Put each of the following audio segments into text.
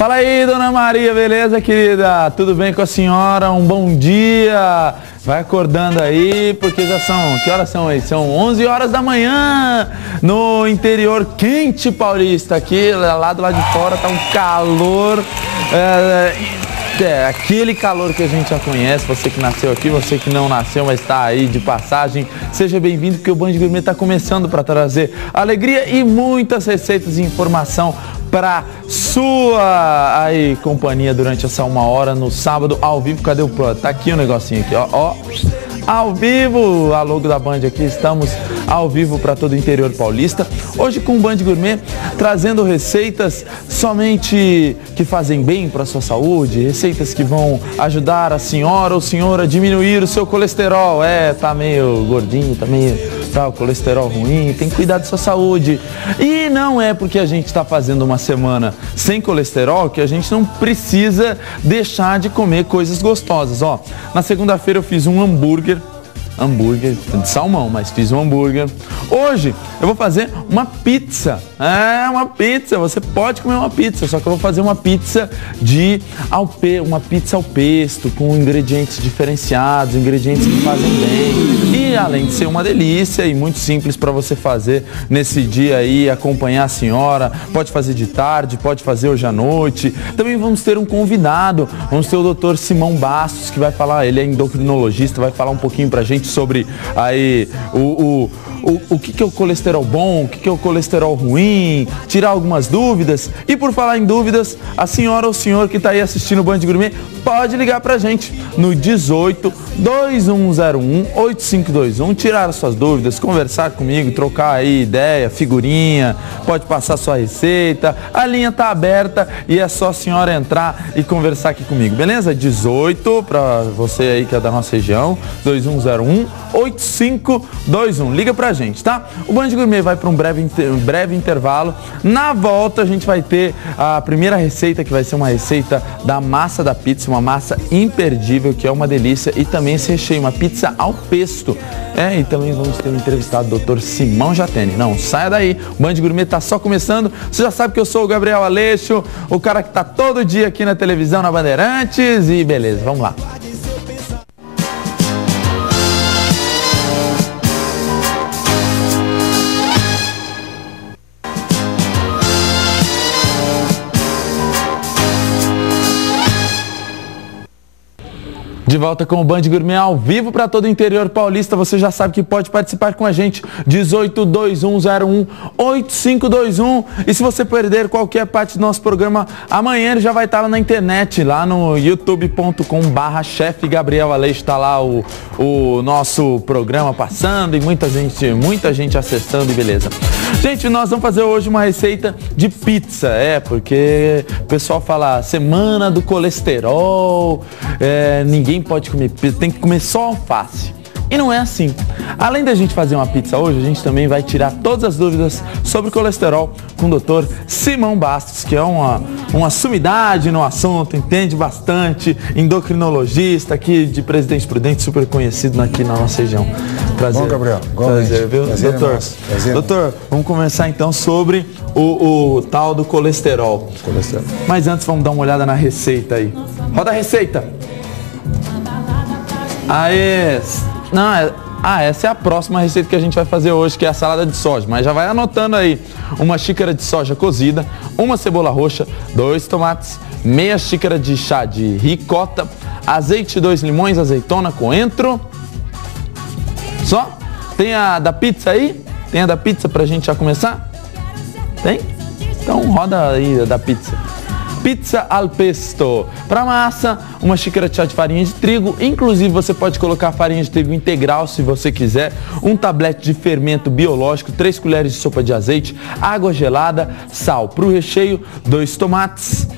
Fala aí, dona Maria, beleza, querida? Tudo bem com a senhora? Um bom dia. Vai acordando aí, porque já são... Que horas são aí? São 11 horas da manhã, no interior quente paulista. Aqui, lá do lado de fora, tá um calor... aquele calor que a gente já conhece, você que nasceu aqui, você que não nasceu, mas está aí de passagem, seja bem-vindo, porque o Band Gourmet está começando para trazer alegria e muitas receitas e informação para sua aí companhia durante essa 1 hora no sábado ao vivo. Cadê o plano? Tá aqui o negocinho aqui, ó. Ao vivo, a logo da Band aqui, estamos ao vivo para todo o interior paulista. Hoje com o Band Gourmet, trazendo receitas somente que fazem bem para a sua saúde, receitas que vão ajudar a senhora ou senhor a diminuir o seu colesterol. Tá meio gordinho, tá meio... o colesterol ruim, tem que cuidar da sua saúde. E não é porque a gente está fazendo uma semana sem colesterol que a gente não precisa deixar de comer coisas gostosas. Ó, na segunda-feira eu fiz um hambúrguer de salmão, mas fiz um hambúrguer. Hoje eu vou fazer uma pizza. Uma pizza. Você pode comer uma pizza, só que eu vou fazer uma pizza uma pizza ao pesto, com ingredientes diferenciados, ingredientes que fazem bem. E além de ser uma delícia e muito simples para você fazer nesse dia aí, acompanhar a senhora, pode fazer de tarde, pode fazer hoje à noite. Também vamos ter um convidado, vamos ter o Dr. Simão Bastos, que vai falar, ele é endocrinologista, vai falar um pouquinho pra gente sobre aí o que é o colesterol bom, o que é o colesterol ruim, tirar algumas dúvidas. E por falar em dúvidas, a senhora ou o senhor que está aí assistindo o Band Gourmet pode ligar pra gente no 18 2101 8521, tirar as suas dúvidas, conversar comigo, trocar aí ideia, figurinha, pode passar sua receita. A linha tá aberta e é só a senhora entrar e conversar aqui comigo, beleza? 18 para você aí que é da nossa região, 2101 8521. Liga pra gente, tá? O Band Gourmet vai para um breve intervalo. Na volta a gente vai ter a primeira receita, que vai ser uma receita da massa da pizza, uma massa imperdível, que é uma delícia, e também esse recheio, uma pizza ao pesto. E também vamos ter um entrevistado, o Dr. Simão Jatene. Não saia daí, o Band Gourmet tá só começando. Você já sabe que eu sou o Gabriel Aleixo, o cara que tá todo dia aqui na televisão, na Bandeirantes, e beleza, vamos lá. De volta com o Band Gourmet ao vivo para todo o interior paulista. Você já sabe que pode participar com a gente. 18 2101 8521. E se você perder qualquer parte do nosso programa, amanhã ele já vai estar lá na internet, lá no youtube.com/Chef Gabriel Aleixo. Está lá o nosso programa passando e muita gente acessando, e beleza. Gente, nós vamos fazer hoje uma receita de pizza. Porque o pessoal fala semana do colesterol, ninguém pode comer pizza, tem que comer só alface. E não é assim. Além da gente fazer uma pizza hoje, a gente também vai tirar todas as dúvidas sobre colesterol com o Dr. Simão Bastos, que é uma sumidade no assunto, entende bastante, endocrinologista aqui de Presidente Prudente, super conhecido aqui na nossa região. Prazer. Bom, Gabriel. Prazer, viu? Doutor, vamos começar então sobre o tal do colesterol. Mas antes vamos dar uma olhada na receita aí. Roda a receita! Essa é a próxima receita que a gente vai fazer hoje, que é a salada de soja. Mas já vai anotando aí: 1 xícara de soja cozida, 1 cebola roxa, 2 tomates, meia xícara de chá de ricota, azeite, 2 limões, azeitona, coentro. Só? Tem a da pizza aí? Tem a da pizza pra gente já começar? Tem? Então roda aí a da pizza. Pizza al pesto. Para massa, 1 xícara de chá de farinha de trigo, inclusive você pode colocar farinha de trigo integral se você quiser, 1 tablete de fermento biológico, 3 colheres de sopa de azeite, água gelada, sal. Para o recheio, 2 tomates,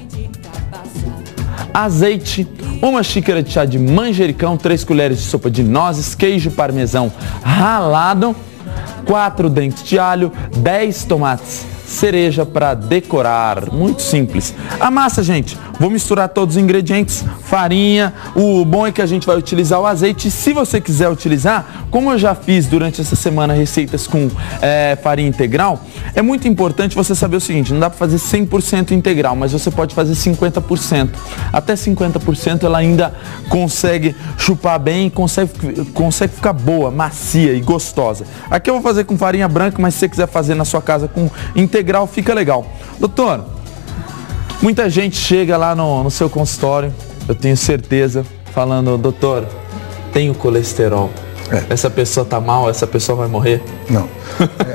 azeite, 1 xícara de chá de manjericão, 3 colheres de sopa de nozes, queijo parmesão ralado, 4 dentes de alho, 10 tomates cereja para decorar. Muito simples. A massa, gente, vou misturar todos os ingredientes, farinha, o bom é que a gente vai utilizar o azeite. Se você quiser utilizar, como eu já fiz durante essa semana receitas com farinha integral, É muito importante você saber o seguinte, não dá para fazer 100% integral, mas você pode fazer 50%. Até 50% ela ainda consegue chupar bem, consegue ficar boa, macia e gostosa. Aqui eu vou fazer com farinha branca, mas se você quiser fazer na sua casa com integral, fica legal. Doutor, muita gente chega lá no seu consultório, eu tenho certeza, falando, doutor, tenho colesterol. Essa pessoa está mal, essa pessoa vai morrer? Não.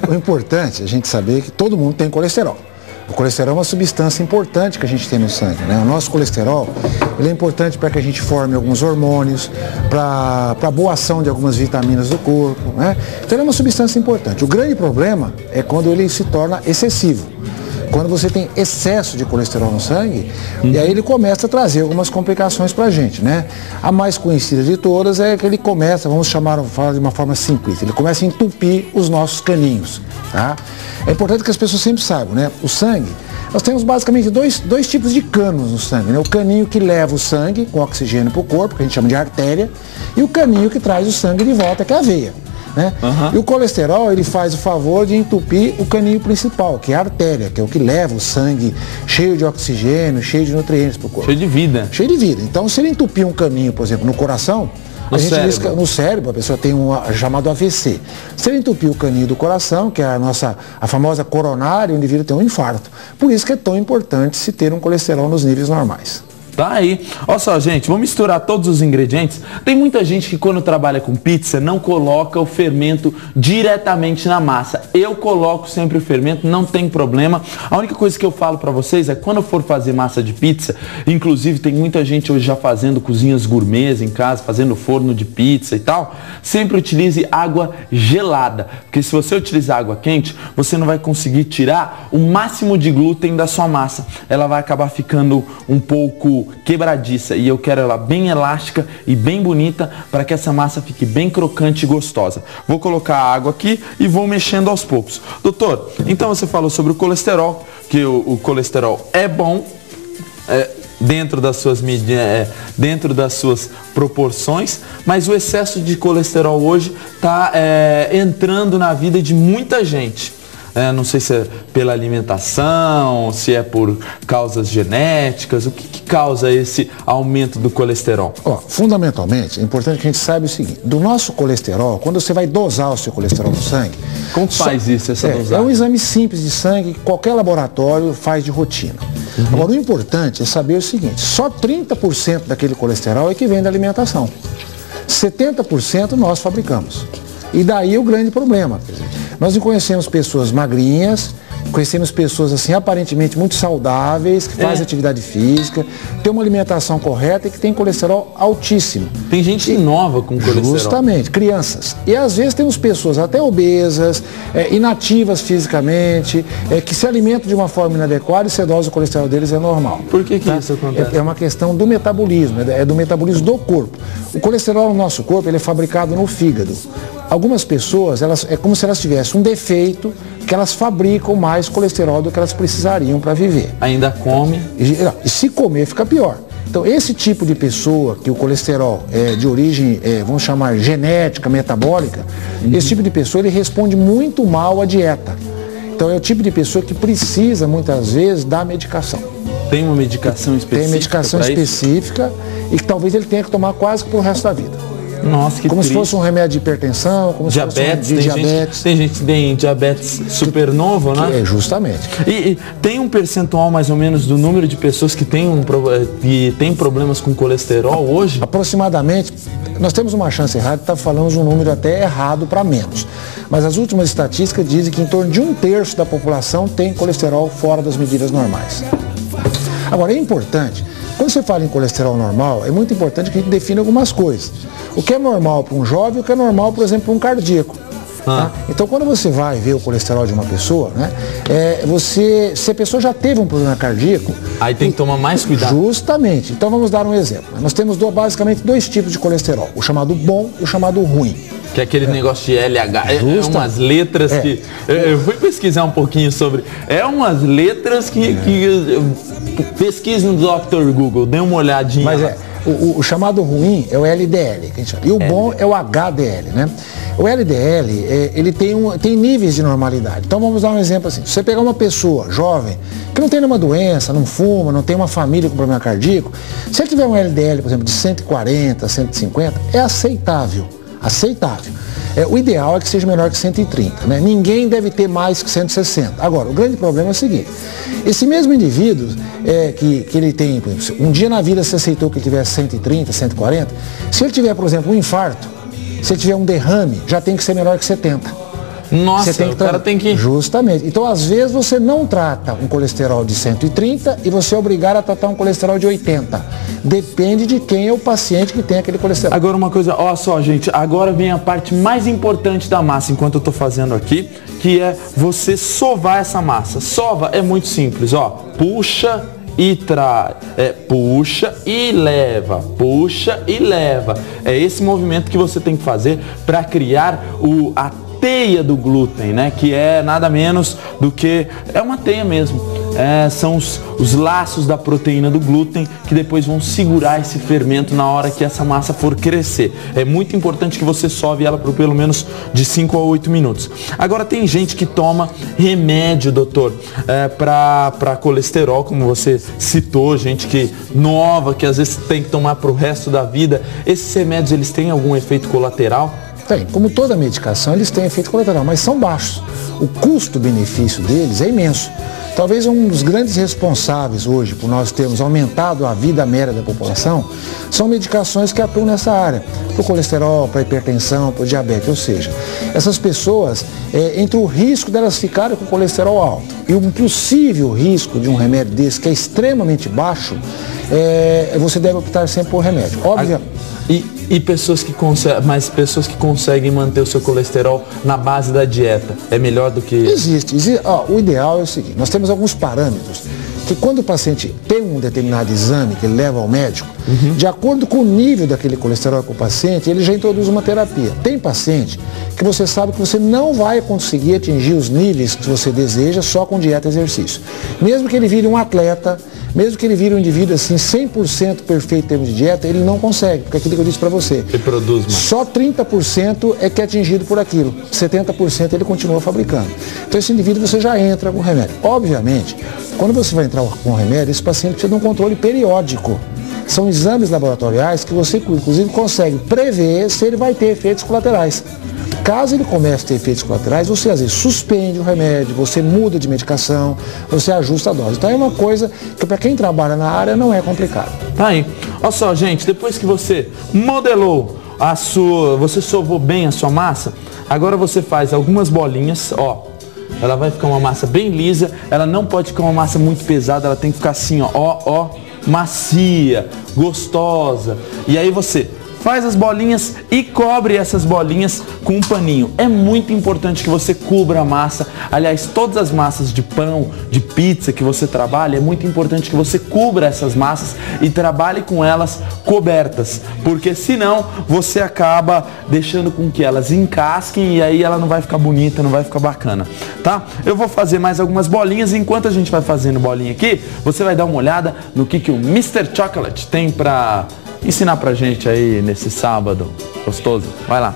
O importante é a gente saber que todo mundo tem colesterol. O colesterol é uma substância importante que a gente tem no sangue, né? O nosso colesterol, ele é importante para que a gente forme alguns hormônios, para a boa ação de algumas vitaminas do corpo, né? Então ele é uma substância importante. O grande problema é quando ele se torna excessivo. Quando você tem excesso de colesterol no sangue, e aí ele começa a trazer algumas complicações para a gente, né? A mais conhecida de todas é que ele começa, falar de uma forma simples, ele começa a entupir os nossos caninhos, tá? É importante que as pessoas sempre saibam, né? O sangue, nós temos basicamente dois tipos de canos no sangue, né? O caninho que leva o sangue com oxigênio para o corpo, que a gente chama de artéria, e o caninho que traz o sangue de volta, que é a veia. Né? E o colesterol, ele faz o favor de entupir o caninho principal, que é a artéria, que é o que leva o sangue cheio de oxigênio, cheio de nutrientes para o corpo. Cheio de vida. Cheio de vida. Então, se ele entupir um caminho, por exemplo, no coração, a gente diz que no cérebro a pessoa tem um chamado AVC. Se ele entupir o caninho do coração, que é a famosa coronária, o indivíduo tem um infarto. Por isso que é tão importante se ter um colesterol nos níveis normais. Tá aí. Olha só, gente, vamos misturar todos os ingredientes. Tem muita gente que quando trabalha com pizza não coloca o fermento diretamente na massa. Eu coloco sempre o fermento, não tem problema. A única coisa que eu falo pra vocês é quando eu for fazer massa de pizza, inclusive tem muita gente hoje já fazendo cozinhas gourmets em casa, fazendo forno de pizza e tal, sempre utilize água gelada. Porque se você utilizar água quente, você não vai conseguir tirar o máximo de glúten da sua massa. Ela vai acabar ficando um pouco quebradiça e eu quero ela bem elástica e bem bonita para que essa massa fique bem crocante e gostosa. Vou colocar a água aqui e vou mexendo aos poucos. Doutor, então você falou sobre o colesterol, que o colesterol é bom, dentro das suas medidas, dentro das suas proporções, mas o excesso de colesterol hoje está entrando na vida de muita gente. Não sei se é pela alimentação, se é por causas genéticas, o que causa esse aumento do colesterol? Fundamentalmente, é importante que a gente saiba o seguinte, do nosso colesterol, quando você vai dosar o seu colesterol no sangue... Como faz isso, essa dosagem? É um exame simples de sangue que qualquer laboratório faz de rotina. Agora, o importante é saber o seguinte, só 30% daquele colesterol é que vem da alimentação. 70% nós fabricamos. E daí o grande problema. Quer dizer, nós conhecemos pessoas magrinhas, conhecemos pessoas assim aparentemente muito saudáveis, que fazem atividade física, têm uma alimentação correta e que tem colesterol altíssimo. Tem gente nova com colesterol. Justamente, crianças. E às vezes temos pessoas até obesas, inativas fisicamente, que se alimentam de uma forma inadequada e se dosa o colesterol deles é normal. Por que isso acontece? É uma questão do metabolismo, é do metabolismo do corpo. O colesterol no nosso corpo ele é fabricado no fígado. Algumas pessoas, é como se elas tivessem um defeito que elas fabricam mais colesterol do que elas precisariam para viver. Ainda come? E se comer, fica pior. Então, esse tipo de pessoa, que o colesterol é de origem, vamos chamar, genética, metabólica, esse tipo de pessoa, ele responde muito mal à dieta. Então, é o tipo de pessoa que precisa, muitas vezes, da medicação. Tem uma medicação específica? Tem medicação específica e que talvez ele tenha que tomar quase pro resto da vida. Nossa, que como triste. se fosse um remédio de hipertensão, como diabetes, se fosse diabetes. Tem gente que tem diabetes supernovo, né? Justamente. E tem um percentual mais ou menos do número de pessoas que tem problemas com colesterol hoje? Aproximadamente, nós temos uma chance errada de estar falando de um número até errado para menos. Mas as últimas estatísticas dizem que em torno de 1/3 da população tem colesterol fora das medidas normais. Agora, é importante, quando você fala em colesterol normal, é muito importante que a gente defina algumas coisas. O que é normal para um jovem e o que é normal, por exemplo, para um cardíaco. Tá? Então, quando você vai ver o colesterol de uma pessoa, né, se a pessoa já teve um problema cardíaco... Aí tem que tomar mais cuidado. Justamente. Então, vamos dar um exemplo. Nós temos basicamente dois tipos de colesterol, o chamado bom e o chamado ruim. Que é aquele negócio de LH, é umas letras que... Eu fui pesquisar um pouquinho sobre... É umas letras que pesquise no Dr. Google, dê uma olhadinha. Mas O chamado ruim é o LDL, que a gente chama, e o bom é o HDL, né? O LDL, ele tem níveis de normalidade. Então vamos dar um exemplo assim, se você pegar uma pessoa jovem, que não tem nenhuma doença, não fuma, não tem uma família com problema cardíaco, se ele tiver um LDL, por exemplo, de 140, 150, é aceitável, aceitável. O ideal é que seja menor que 130, né? Ninguém deve ter mais que 160. Agora, o grande problema é o seguinte, esse mesmo indivíduo que ele tem, um dia na vida você aceitou que ele tivesse 130, 140, se ele tiver, por exemplo, um infarto, se ele tiver um derrame, já tem que ser menor que 70. Nossa, o cara tem que... Justamente. Então, às vezes, você não trata um colesterol de 130 e você é obrigado a tratar um colesterol de 80. Depende de quem é o paciente que tem aquele colesterol. Agora uma coisa, olha só, gente, agora vem a parte mais importante da massa, enquanto eu tô fazendo aqui, que é você sovar essa massa. Sova é muito simples, ó, puxa e traz, puxa e leva, puxa e leva. É esse movimento que você tem que fazer para criar a teia do glúten, né? Que é nada menos do que, é uma teia mesmo, são os laços da proteína do glúten que depois vão segurar esse fermento na hora que essa massa for crescer. É muito importante que você sove ela por pelo menos de 5 a 8 minutos. Agora tem gente que toma remédio, doutor, para colesterol, como você citou, gente que nova, que às vezes tem que tomar para o resto da vida. Esses remédios, eles têm algum efeito colateral? Tem, como toda medicação, eles têm efeito colateral, mas são baixos. O custo-benefício deles é imenso. Talvez um dos grandes responsáveis hoje por nós termos aumentado a vida média da população são medicações que atuam nessa área, para o colesterol, para a hipertensão, para o diabetes. Ou seja, essas pessoas, entre o risco delas ficarem com colesterol alto e o possível risco de um remédio desse, que é extremamente baixo, você deve optar sempre por remédio. Óbvio. E pessoas que conseguem manter o seu colesterol na base da dieta, é melhor do que... Existe. O ideal é o seguinte, nós temos alguns parâmetros que quando o paciente tem um determinado exame que ele leva ao médico, de acordo com o nível daquele colesterol com o paciente, ele já introduz uma terapia. Tem paciente que você sabe que você não vai conseguir atingir os níveis que você deseja só com dieta e exercício. Mesmo que ele vire um atleta, mesmo que ele vire um indivíduo assim 100% perfeito em termos de dieta, ele não consegue, porque é aquilo que eu disse para você. Ele produz mais. Só 30% é que é atingido por aquilo, 70% ele continua fabricando. Então esse indivíduo você já entra com remédio. Obviamente, quando você vai entrar com remédio, esse paciente precisa de um controle periódico. São exames laboratoriais que você, inclusive, consegue prever se ele vai ter efeitos colaterais. Caso ele comece a ter efeitos colaterais, você às vezes suspende o remédio, você muda de medicação, você ajusta a dose. Então é uma coisa que para quem trabalha na área não é complicado. Tá aí. Olha só, gente, depois que você modelou você sovou bem a sua massa, agora você faz algumas bolinhas, ó. Ela vai ficar uma massa bem lisa, ela não pode ficar uma massa muito pesada, ela tem que ficar assim, ó, macia, gostosa. E aí você faz as bolinhas e cobre essas bolinhas com um paninho. É muito importante que você cubra a massa. Aliás, todas as massas de pão, de pizza que você trabalha, é muito importante que você cubra essas massas e trabalhe com elas cobertas, porque senão você acaba deixando com que elas encasquem e aí ela não vai ficar bonita, não vai ficar bacana, tá? Eu vou fazer mais algumas bolinhas e enquanto a gente vai fazendo bolinha aqui, você vai dar uma olhada no que o Mr. Chocolate tem pra ensinar pra gente aí nesse sábado gostoso. Vai lá.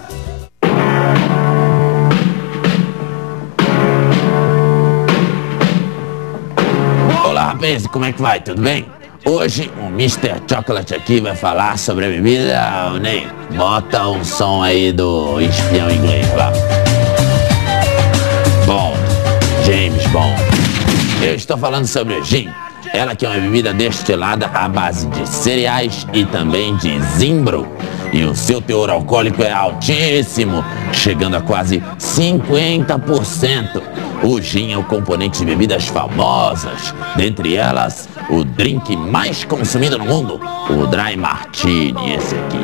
Olá, rapaz, como é que vai? Tudo bem? Hoje o Mr. Chocolate aqui vai falar sobre a bebida, Ney. Bota um som aí do espião inglês, vá. Bond, James Bond. Eu estou falando sobre o gin. Ela que é uma bebida destilada à base de cereais e também de zimbro. E o seu teor alcoólico é altíssimo, chegando a quase 50%. O gin é o componente de bebidas famosas, dentre elas o drink mais consumido no mundo, o Dry Martini, esse aqui.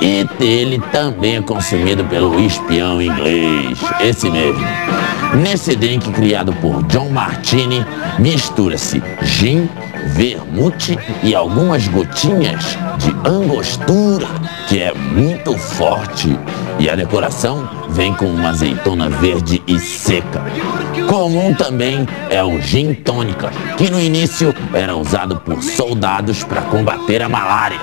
E ele também é consumido pelo espião inglês, esse mesmo. Nesse drink criado por John Martini, mistura-se gin, vermute e algumas gotinhas de angostura, que é muito forte. E a decoração vem com uma azeitona verde e seca. Comum também é o gin tônica, que no início era usado por soldados para combater a malária.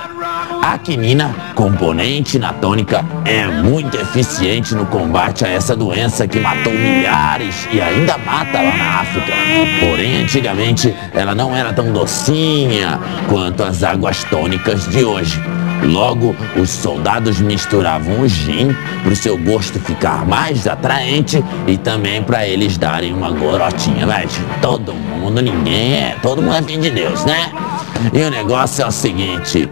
A quinina, componente na tônica, é muito eficiente no combate a essa doença que matou milhares e ainda mata lá na África. Porém, antigamente, ela não era tão docinha quanto as águas tônicas de hoje. Logo, os soldados misturavam o gin para o seu gosto ficar mais atraente e também para eles darem uma gorotinha. Mas todo mundo é filho de Deus, né? E o negócio é o seguinte,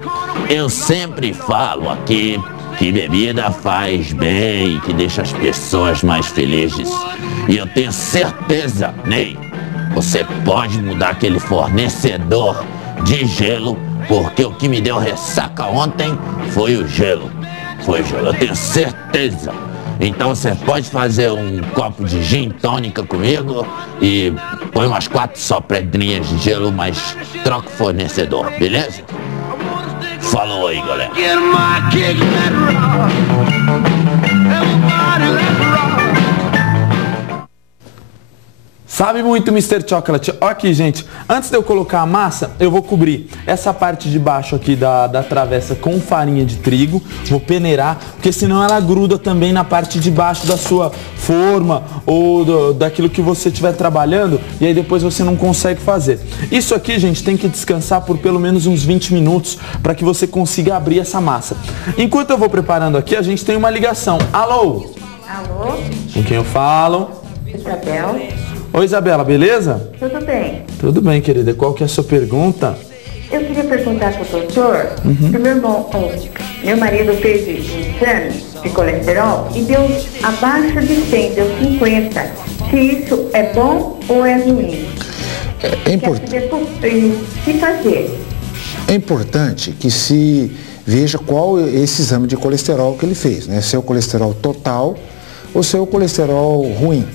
eu sempre falo aqui que bebida faz bem, que deixa as pessoas mais felizes. E eu tenho certeza, Ney, você pode mudar aquele fornecedor de gelo, porque o que me deu ressaca ontem foi o gelo. Eu tenho certeza. Então você pode fazer um copo de gin tônica comigo e põe umas 4 só pedrinhas de gelo, mas troca o fornecedor, beleza? Falou aí, galera. Sabe muito, Mr. Chocolate. Ó aqui, gente. Antes de eu colocar a massa, eu vou cobrir essa parte de baixo aqui da travessa com farinha de trigo. Vou peneirar, porque senão ela gruda também na parte de baixo da sua forma ou daquilo que você estiver trabalhando. E aí depois você não consegue fazer. Isso aqui, gente, tem que descansar por pelo menos uns 20 minutos para que você consiga abrir essa massa. Enquanto eu vou preparando aqui, a gente tem uma ligação. Alô? Alô? Com quem eu falo? Isabel. Oi, Isabela, beleza? Tudo bem? Tudo bem, querida. Qual que é a sua pergunta? Eu queria perguntar para o doutor, que meu marido teve um exame de colesterol e deu abaixo de 100, deu 50. Se isso é bom ou é ruim? É importante. Se fazer. É importante que se veja qual é esse exame de colesterol que ele fez, né? Se é o colesterol total ou se é o colesterol ruim.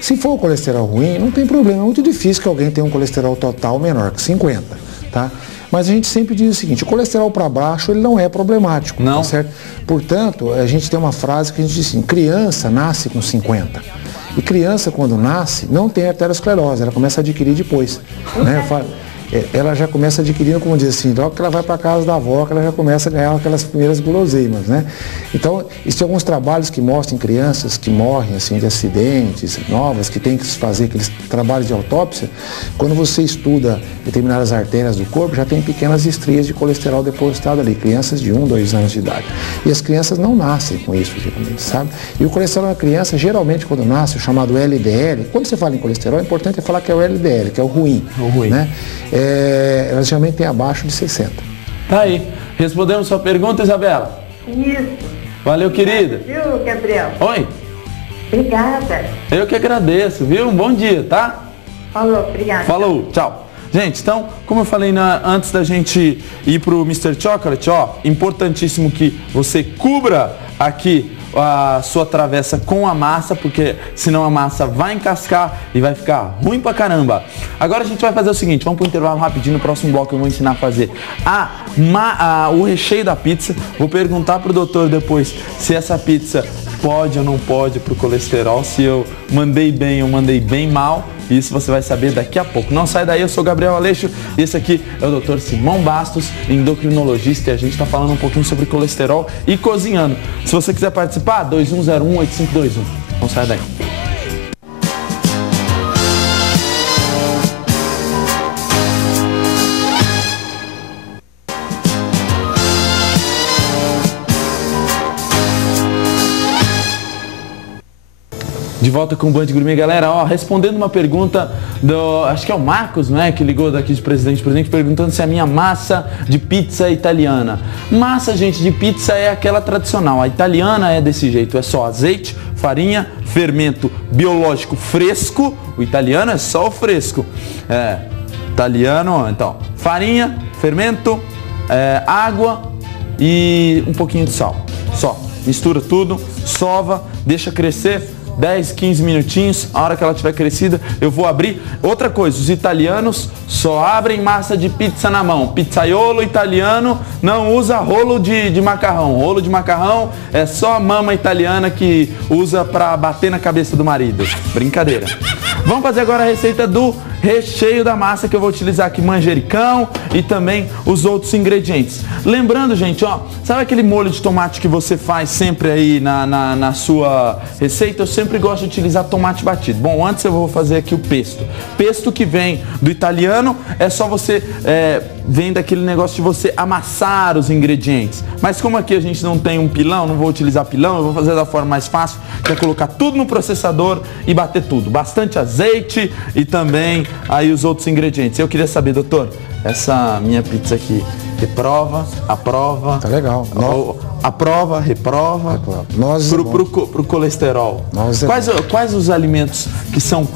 Se for o colesterol ruim, não tem problema. É muito difícil que alguém tenha um colesterol total menor que 50, tá? Mas a gente sempre diz o seguinte, o colesterol para baixo, ele não é problemático, não. Tá certo? Portanto, a gente tem uma frase que a gente diz assim, criança nasce com 50. E criança, quando nasce, não tem arteriosclerose, ela começa a adquirir depois, né? Ela já começa adquirindo, como diz assim, logo que ela vai para casa da avó, que ela já começa a ganhar aquelas primeiras guloseimas, né? Então, existem alguns trabalhos que mostram crianças que morrem, assim, de acidentes, novas, que tem que se fazer aqueles trabalhos de autópsia. Quando você estuda determinadas artérias do corpo, já tem pequenas estrias de colesterol depositado ali, crianças de 1, 2 anos de idade. E as crianças não nascem com isso, geralmente, sabe? E o colesterol na criança, geralmente, quando nasce, o chamado LDL, quando você fala em colesterol, é importante falar que é o LDL, que é o ruim, né? Elas geralmente têm abaixo de 60. Tá aí. Respondemos sua pergunta, Isabela? Isso. Valeu, querida. Viu, Gabriel? Oi. Obrigada. Eu que agradeço, viu? Um bom dia, tá? Falou, obrigada. Falou, tchau. Gente, então, como eu falei antes da gente ir pro Mr. Chocolate, ó, importantíssimo que você cubra aqui a sua travessa com a massa, porque senão a massa vai encascar e vai ficar ruim pra caramba. Agora a gente vai fazer o seguinte, vamos pro intervalo rapidinho, no próximo bloco eu vou ensinar a fazer o recheio da pizza. Vou perguntar pro doutor depois se essa pizza pode ou não pode pro colesterol, se eu mandei bem ou mandei bem mal. Isso você vai saber daqui a pouco. Não sai daí, eu sou Gabriel Aleixo e esse aqui é o Dr. Simão Bastos, endocrinologista, e a gente está falando um pouquinho sobre colesterol e cozinhando. Se você quiser participar, 2101-8521. Não sai daí. De volta com o Band Gourmet, galera, ó, respondendo uma pergunta acho que é o Marcos, não é, que ligou daqui de Presidente, perguntando se a minha massa de pizza é italiana. Massa, gente, de pizza é aquela tradicional, a italiana é desse jeito, é só azeite, farinha, fermento biológico fresco, o italiano é só o fresco, italiano, então, farinha, fermento, água e um pouquinho de sal, só, mistura tudo, sova, deixa crescer, 10, 15 minutinhos, a hora que ela tiver crescida, eu vou abrir. Outra coisa, os italianos só abrem massa de pizza na mão. Pizzaiolo italiano não usa rolo de macarrão. Rolo de macarrão é só a mama italiana que usa para bater na cabeça do marido. Brincadeira. Vamos fazer agora a receita do recheio da massa que eu vou utilizar aqui, manjericão e também os outros ingredientes. Lembrando, gente, ó, sabe aquele molho de tomate que você faz sempre aí na sua receita? Eu sempre gosto de utilizar tomate batido. Bom, antes eu vou fazer aqui o pesto. Pesto que vem do italiano, é só você, vem daquele negócio de você amassar os ingredientes. Mas como aqui a gente não tem um pilão, não vou utilizar pilão, eu vou fazer da forma mais fácil, que é colocar tudo no processador e bater tudo. Bastante azeite e também aí os outros ingredientes. Eu queria saber, doutor, essa minha pizza aqui, reprova, aprova. Tá legal. Aprova, reprova. Pro colesterol. Quais os alimentos que são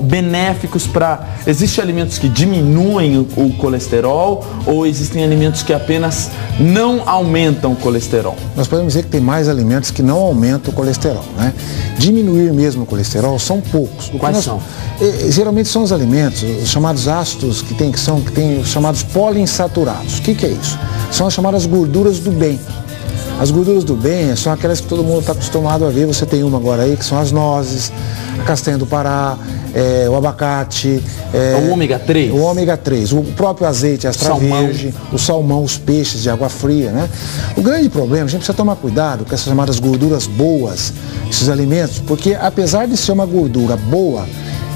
benéficos para... Existem alimentos que diminuem o colesterol ou existem alimentos que apenas não aumentam o colesterol? Nós podemos dizer que tem mais alimentos que não aumentam o colesterol, né? Diminuir mesmo o colesterol são poucos. Quais são? Geralmente são os alimentos, os chamados ácidos, que tem os chamados poliinsaturados. O que é isso? São as chamadas gorduras do bem. As gorduras do bem são aquelas que todo mundo está acostumado a ver. Você tem uma agora aí, que são as nozes, a castanha do Pará, o abacate. O ômega 3? O ômega 3, o próprio azeite extra virgem, o salmão, os peixes de água fria, né? O grande problema, a gente precisa tomar cuidado com essas chamadas gorduras boas, esses alimentos, porque apesar de ser uma gordura boa,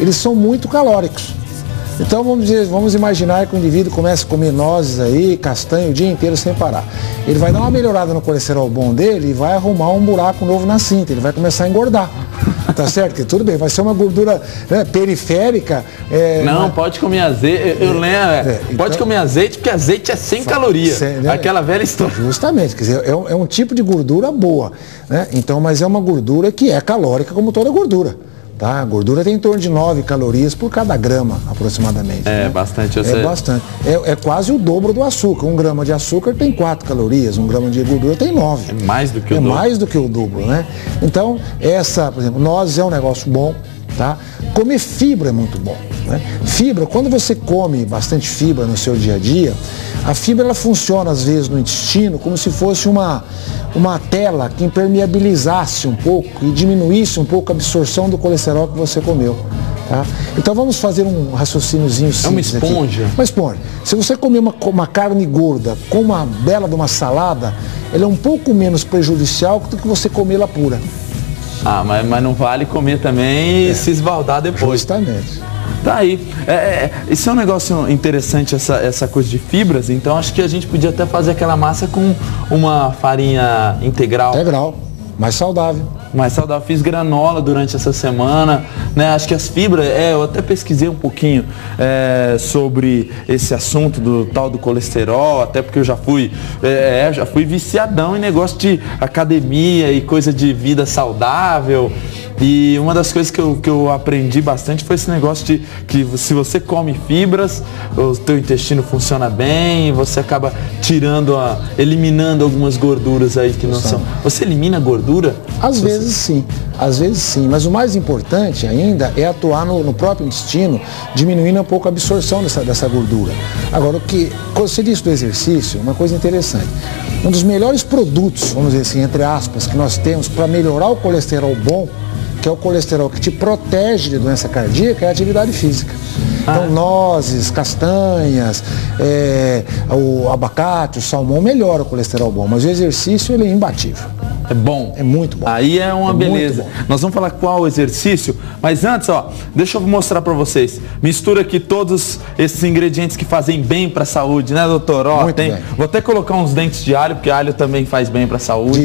eles são muito calóricos. Então vamos imaginar que o indivíduo comece a comer nozes aí, castanha o dia inteiro sem parar. Ele vai dar uma melhorada no colesterol bom dele e vai arrumar um buraco novo na cinta, ele vai começar a engordar. Tá certo? Que tudo bem, vai ser uma gordura, né, periférica. Pode comer azeite, pode comer azeite, porque azeite é sem caloria. Aquela velha história. Justamente, quer dizer, é um tipo de gordura boa, né? Então, mas é uma gordura que é calórica como toda gordura. Tá? A gordura tem em torno de 9 calorias por cada grama, aproximadamente. É, né? Bastante, eu sei. É bastante. É quase o dobro do açúcar. 1 grama de açúcar tem 4 calorias, 1 grama de gordura tem 9. É mais do que o dobro. É mais do que o dobro, né? Então, por exemplo, nozes é um negócio bom, tá? Comer fibra é muito bom, né? Fibra, quando você come bastante fibra no seu dia a dia, a fibra ela funciona às vezes no intestino como se fosse uma tela que impermeabilizasse um pouco e diminuísse um pouco a absorção do colesterol que você comeu. Tá? Então vamos fazer um raciocíniozinho simples. É uma esponja? Aqui. Uma esponja. Se você comer uma carne gorda com uma bela de uma salada, ela é um pouco menos prejudicial do que você comê-la pura. Mas não vale comer também e se esbaldar depois. Justamente. Tá aí. Isso é um negócio interessante, essa coisa de fibras. Então acho que a gente podia até fazer aquela massa com uma farinha integral. Integral. Mais saudável. Mais saudável. Fiz granola durante essa semana, né? Acho que as fibras, eu até pesquisei um pouquinho sobre esse assunto do tal do colesterol, até porque eu já fui viciadão em negócio de academia e coisa de vida saudável. E uma das coisas que eu aprendi bastante foi esse negócio de que se você come fibras, o teu intestino funciona bem, você acaba eliminando algumas gorduras aí que não são. Você elimina gordura? Às vezes sim, mas o mais importante ainda é atuar no próprio intestino, diminuindo um pouco a absorção dessa gordura. Agora, quando você disse do exercício, uma coisa interessante. Um dos melhores produtos, vamos dizer assim, entre aspas, que nós temos para melhorar o colesterol bom, que é o colesterol que te protege de doença cardíaca, é a atividade física. Então, nozes, castanhas, o abacate, o salmão melhora o colesterol bom, mas o exercício ele é imbatível. É bom. É muito bom. Aí é uma beleza. Nós vamos falar qual exercício, mas antes, deixa eu mostrar para vocês. Mistura aqui todos esses ingredientes que fazem bem para a saúde, né, doutor? Vou até colocar uns dentes de alho, porque alho também faz bem para a saúde.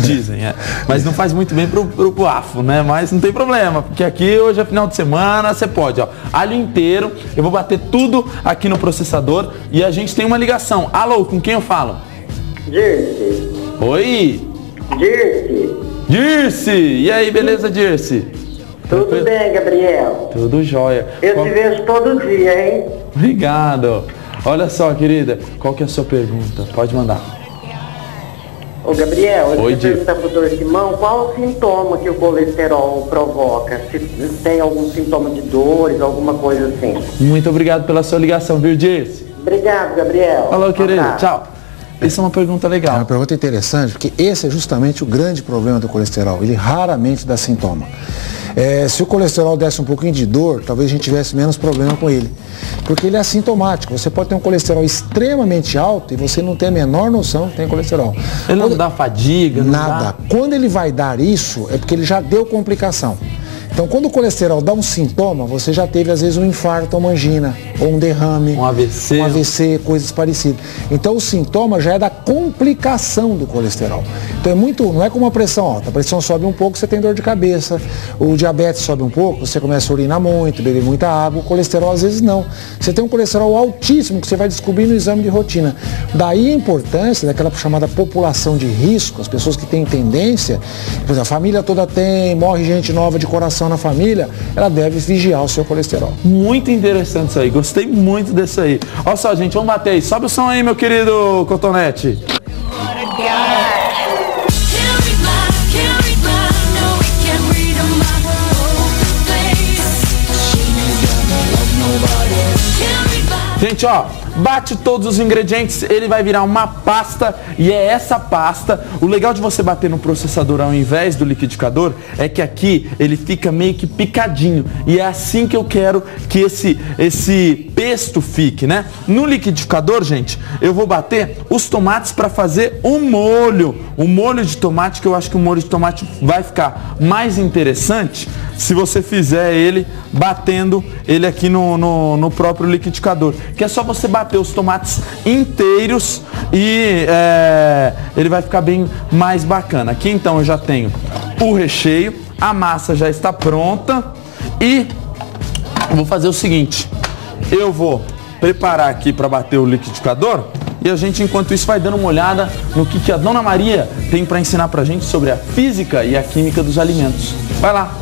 Dizem, Mas não faz muito bem pro afo, né? Mas não tem problema, porque aqui hoje é final de semana, você pode, alho inteiro. Eu vou bater tudo aqui no processador e a gente tem uma ligação. Alô, com quem eu falo? Dirce. Oi. Dirce. E aí, beleza, Dirce? Tudo bem, Gabriel? Tudo jóia. Eu te vejo todo dia, hein? Obrigado. Olha só, querida, qual que é a sua pergunta? Pode mandar. Ô, Gabriel, eu Oi, queria perguntar pro doutor Simão qual o sintoma que o colesterol provoca? Se tem algum sintoma de dores, alguma coisa assim. Muito obrigado pela sua ligação, viu, Dirce? Obrigado, Gabriel. Falou, querida. Tchau. Essa é uma pergunta legal. É uma pergunta interessante, porque esse é justamente o grande problema do colesterol. Ele raramente dá sintoma. Se o colesterol desse um pouquinho de dor, talvez a gente tivesse menos problema com ele. Porque ele é assintomático. Você pode ter um colesterol extremamente alto e você não tem a menor noção que tem colesterol. Ele não dá fadiga? Nada. Quando ele vai dar isso, é porque ele já deu complicação. Então, quando o colesterol dá um sintoma, você já teve, às vezes, um infarto, uma angina, ou um derrame, um AVC, coisas parecidas. Então, o sintoma já é da complicação do colesterol. Então, não é como a pressão alta. A pressão sobe um pouco, você tem dor de cabeça. O diabetes sobe um pouco, você começa a urinar muito, beber muita água. O colesterol, às vezes, não. Você tem um colesterol altíssimo que você vai descobrir no exame de rotina. Daí a importância daquela chamada população de risco, as pessoas que têm tendência, por exemplo, a família toda tem, morre gente nova de coração na família, ela deve vigiar o seu colesterol. Muito interessante isso aí, gostei muito desse aí. Olha só, gente, vamos bater aí. Sobe o som aí, meu querido Cotonete. Gente, ó, bate todos os ingredientes, ele vai virar uma pasta e é essa pasta. O legal de você bater no processador ao invés do liquidificador é que aqui ele fica meio que picadinho e é assim que eu quero que esse pesto fique, né? No liquidificador, gente, eu vou bater os tomates para fazer um molho de tomate, que eu acho que o molho de tomate vai ficar mais interessante se você fizer ele batendo ele aqui no próprio liquidificador, que é só você bater os tomates inteiros e ele vai ficar bem mais bacana. Aqui então eu já tenho o recheio, a massa já está pronta e vou fazer o seguinte, eu vou preparar aqui para bater o liquidificador e a gente enquanto isso vai dando uma olhada no que a Dona Maria tem para ensinar pra gente sobre a física e a química dos alimentos. Vai lá!